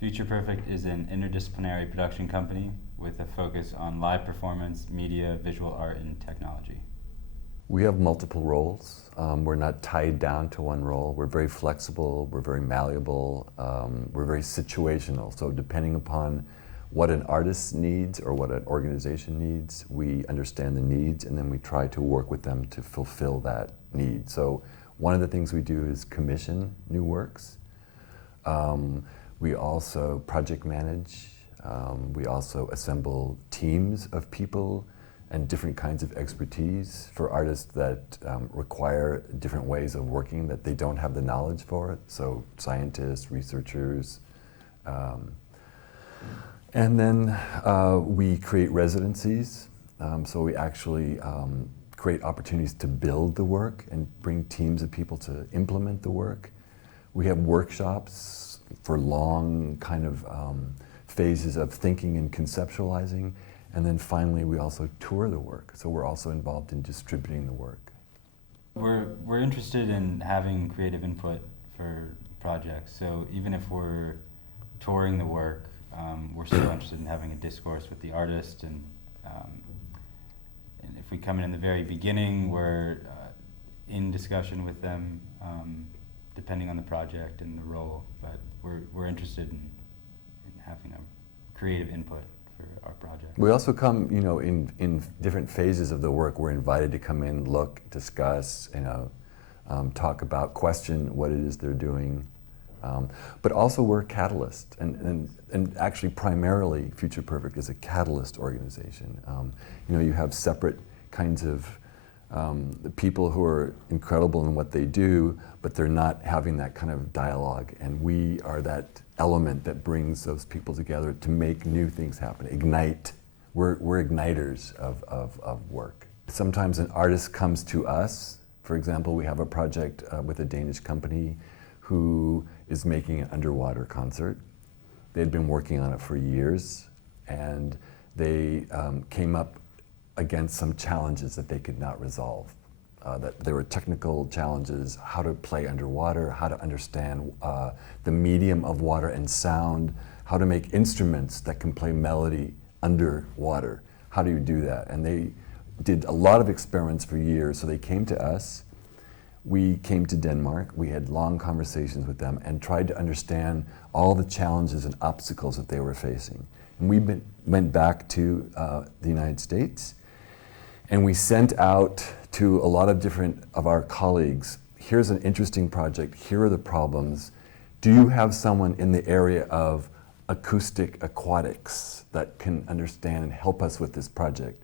Future Perfect is an interdisciplinary production company with a focus on live performance, media, visual art, and technology. We have multiple roles. We're not tied down to one role. We're very flexible, we're very malleable, we're very situational. So depending upon what an artist needs or what an organization needs, we understand the needs and then we try to work with them to fulfill that need. So one of the things we do is commission new works. We also project manage. We also assemble teams of people and different kinds of expertise for artists that require different ways of working that they don't have the knowledge for. So scientists, researchers. And then we create residencies. So we actually create opportunities to build the work and bring teams of people to implement the work. We have workshops for long kind of phases of thinking and conceptualizing. And then finally, we also tour the work. So we're also involved in distributing the work. We're interested in having creative input for projects. So even if we're touring the work, we're still interested in having a discourse with the artist. And if we come in the very beginning, we're in discussion with them, depending on the project and the role. But we're interested in having a creative input for our project. We also come, in different phases of the work. We're invited to come in, look, discuss, talk about, question what it is they're doing. But also we're a catalyst, and actually primarily Future Perfect is a catalyst organization. You have separate kinds of people who are incredible in what they do, but they're not having that kind of dialogue, and we are that element that brings those people together to make new things happen, ignite. We're igniters of work. Sometimes an artist comes to us. For example, we have a project with a Danish company who is making an underwater concert. They'd been working on it for years, and they came up against some challenges that they could not resolve. That there were technical challenges, how to play underwater, how to understand the medium of water and sound, how to make instruments that can play melody underwater. How do you do that? And they did a lot of experiments for years, so they came to us. We came to Denmark, we had long conversations with them and tried to understand all the challenges and obstacles that they were facing. And we went back to the United States, and we sent out to a lot of different of our colleagues, here's an interesting project, here are the problems. Do you have someone in the area of acoustic aquatics that can understand and help us with this project?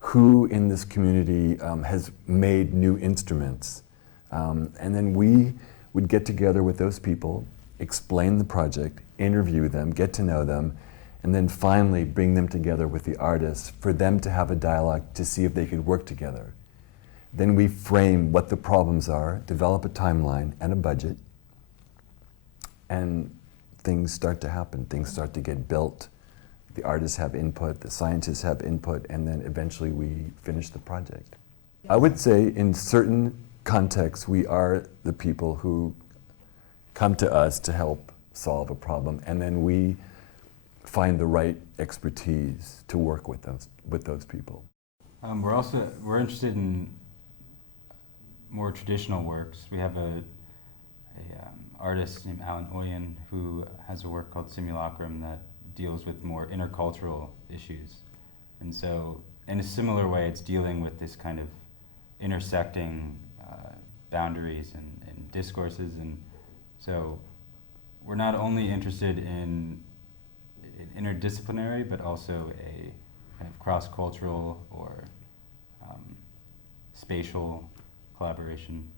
Who in this community has made new instruments? And then we would get together with those people, explain the project, interview them, get to know them, and then finally bring them together with the artists for them to have a dialogue to see if they could work together. Then we frame what the problems are, develop a timeline and a budget, and things start to happen. Things start to get built. The artists have input, the scientists have input, and then eventually we finish the project. I would say in certain contexts, we are the people who come to us to help solve a problem, and then we find the right expertise to work with those people. We're interested in more traditional works. We have a artist named Alan Oyen who has a work called Simulacrum that deals with more intercultural issues. And so in a similar way, it's dealing with this kind of intersecting boundaries and discourses. And so we're not only interested in interdisciplinary, but also a kind of cross-cultural or spatial collaboration.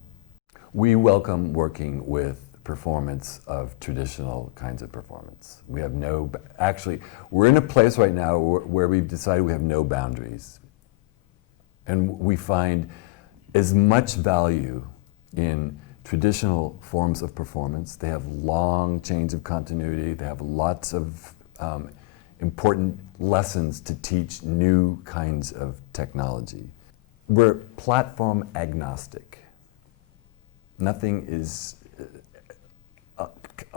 We welcome working with performance of traditional kinds of performance. We have actually, we're in a place right now where we've decided we have no boundaries. And we find as much value in traditional forms of performance. They have long chains of continuity. They have lots of important lessons to teach new kinds of technology. We're platform agnostic. Nothing is,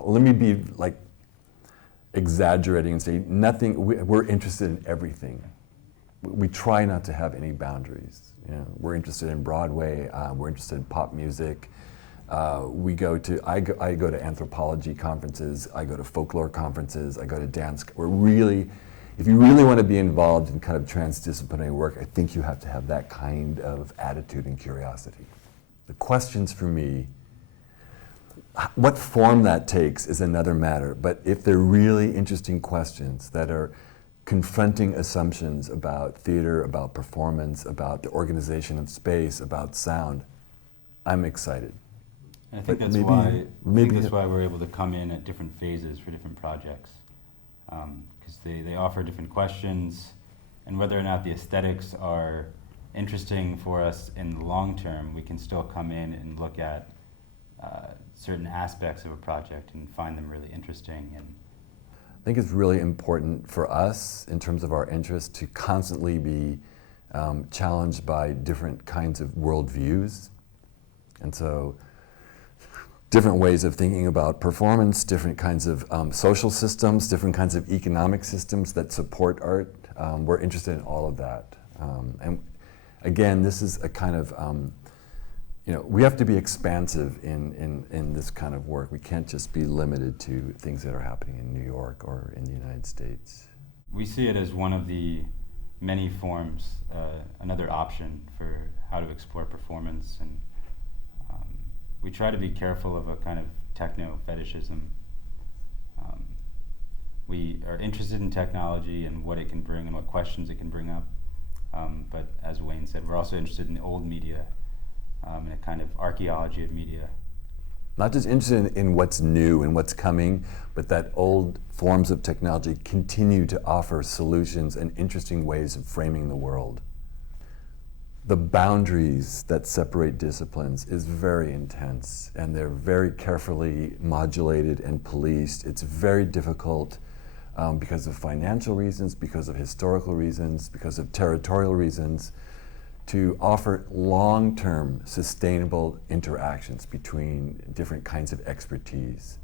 let me be like exaggerating and say nothing. We're interested in everything. We try not to have any boundaries. You know, we're interested in Broadway. We're interested in pop music. I go to anthropology conferences. I go to folklore conferences. I go to dance. If you really want to be involved in kind of transdisciplinary work, I think you have to have that kind of attitude and curiosity. The questions for me, what form that takes is another matter, but if they're really interesting questions that are confronting assumptions about theater, about performance, about the organization of space, about sound, I'm excited. And I think that's why we're able to come in at different phases for different projects, because they offer different questions, and whether or not the aesthetics are interesting for us in the long term, we can still come in and look at certain aspects of a project and find them really interesting. And I think it's really important for us, in terms of our interest, to constantly be challenged by different kinds of worldviews. And so, different ways of thinking about performance, different kinds of social systems, different kinds of economic systems that support art. We're interested in all of that. And again, this is a kind of, we have to be expansive in this kind of work. We can't just be limited to things that are happening in New York or in the United States. We see it as one of the many forms, another option for how to explore performance, and we try to be careful of a kind of techno-fetishism. We are interested in technology and what it can bring and what questions it can bring up, but as Wayne said, we're also interested in the old media, and a kind of archaeology of media. Not just interested in what's new and what's coming, but that old forms of technology continue to offer solutions and interesting ways of framing the world. The boundaries that separate disciplines is very intense, and they're very carefully modulated and policed. It's very difficult because of financial reasons, because of historical reasons, because of territorial reasons, to offer long-term sustainable interactions between different kinds of expertise.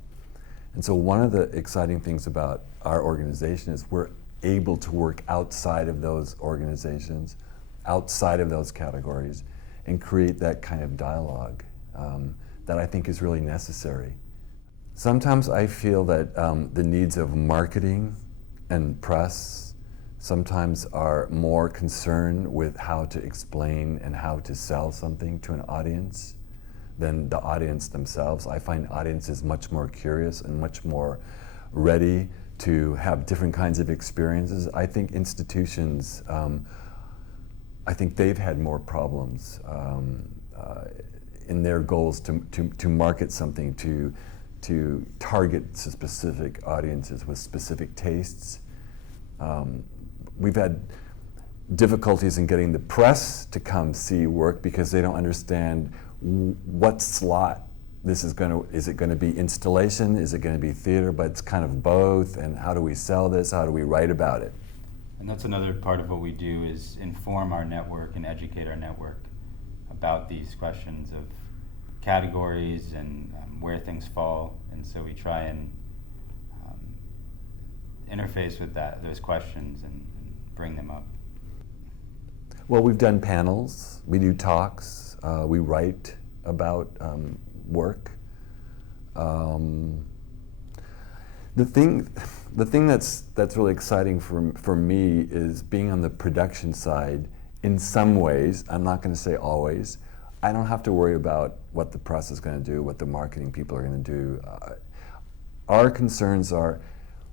And so one of the exciting things about our organization is we're able to work outside of those organizations, outside of those categories, and create that kind of dialogue that I think is really necessary. Sometimes I feel that the needs of marketing and press sometimes are more concerned with how to explain and how to sell something to an audience than the audience themselves. I find audiences much more curious and much more ready to have different kinds of experiences. I think institutions, I think they've had more problems in their goals to market something, to target specific audiences with specific tastes. We've had difficulties in getting the press to come see work because they don't understand what slot this is going to, is it going to be installation, is it going to be theater, but it's kind of both, and how do we sell this, how do we write about it? And that's another part of what we do, is inform our network and educate our network about these questions of categories and where things fall, and so we try and interface with those questions and bring them up. Well, we've done panels, we do talks, we write about work. The thing that's really exciting for me is being on the production side. In some ways, I'm not going to say always, I don't have to worry about what the press is going to do, what the marketing people are going to do. Our concerns are,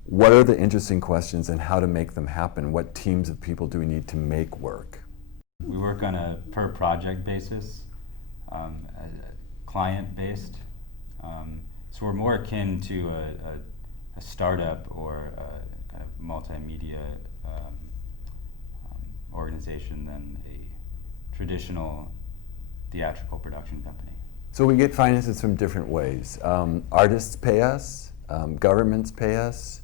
what are the interesting questions and how to make them happen? What teams of people do we need to make work? We work on a per project basis, client-based. So we're more akin to a startup or a kind of multimedia organization than a traditional theatrical production company. So we get finances from different ways. Artists pay us, governments pay us,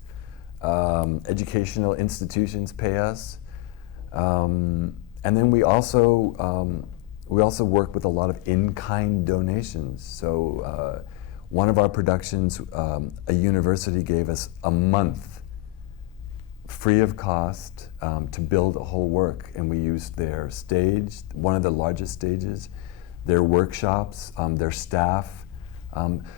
educational institutions pay us, and then we also work with a lot of in-kind donations. So one of our productions, a university gave us a month free of cost to build a whole work, and we used their stage, one of the largest stages, their workshops, their staff.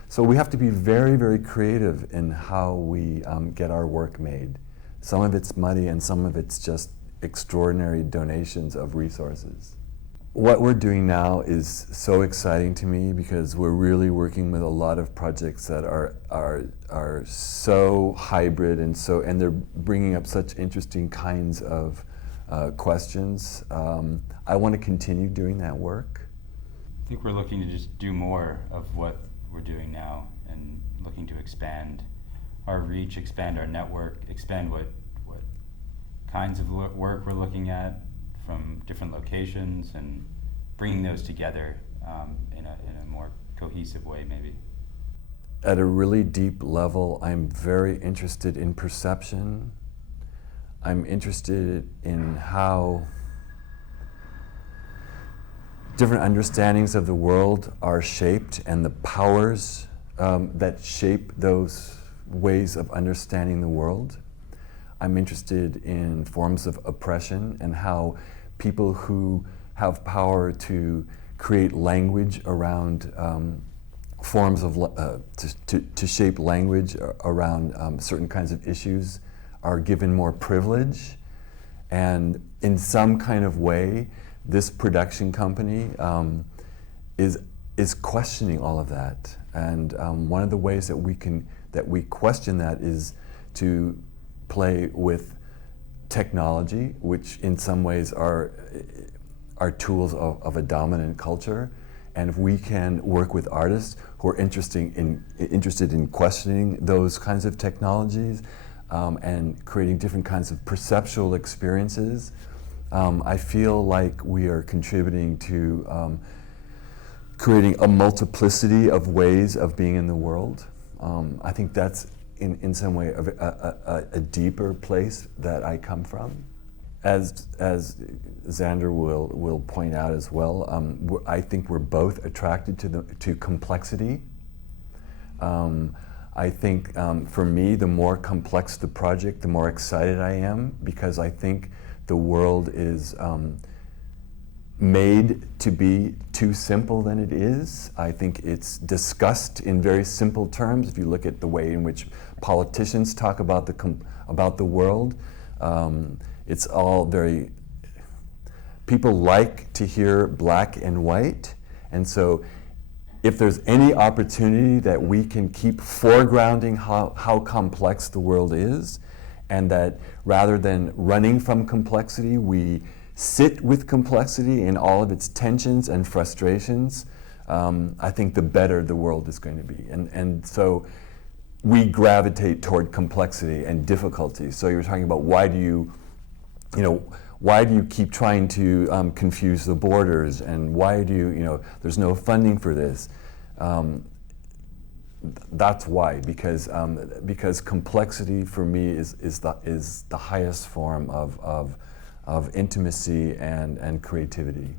So we have to be very, very creative in how we get our work made. Some of it's money and some of it's just extraordinary donations of resources. What we're doing now is so exciting to me because we're really working with a lot of projects that are so hybrid and they're bringing up such interesting kinds of questions. I want to continue doing that work. I think we're looking to just do more of what we're doing now and looking to expand our reach, expand our network, expand what kinds of work we're looking at from different locations and bringing those together in a more cohesive way, maybe. At a really deep level, I'm very interested in perception. I'm interested in how different understandings of the world are shaped and the powers that shape those ways of understanding the world. I'm interested in forms of oppression and how people who have power to create language around forms of, to shape language around certain kinds of issues are given more privilege. And in some kind of way, this production company is questioning all of that. And one of the ways that we question that is to play with technology, which in some ways are tools of a dominant culture. And if we can work with artists who are interested in questioning those kinds of technologies and creating different kinds of perceptual experiences, I feel like we are contributing to creating a multiplicity of ways of being in the world. I think that's in some way a deeper place that I come from. As Xander will point out as well, I think we're both attracted to complexity. I think for me, the more complex the project, the more excited I am, because I think the world is made to be too simple than it is. I think it's discussed in very simple terms. If you look at the way in which politicians talk about the world, it's all very, people like to hear black and white, and so if there's any opportunity that we can keep foregrounding how complex the world is, and that rather than running from complexity, we sit with complexity in all of its tensions and frustrations, I think the better the world is going to be. And so we gravitate toward complexity and difficulty. So you're talking about why do you keep trying to confuse the borders, and why do you there's no funding for this? That's why, because complexity for me is the highest form of intimacy and creativity.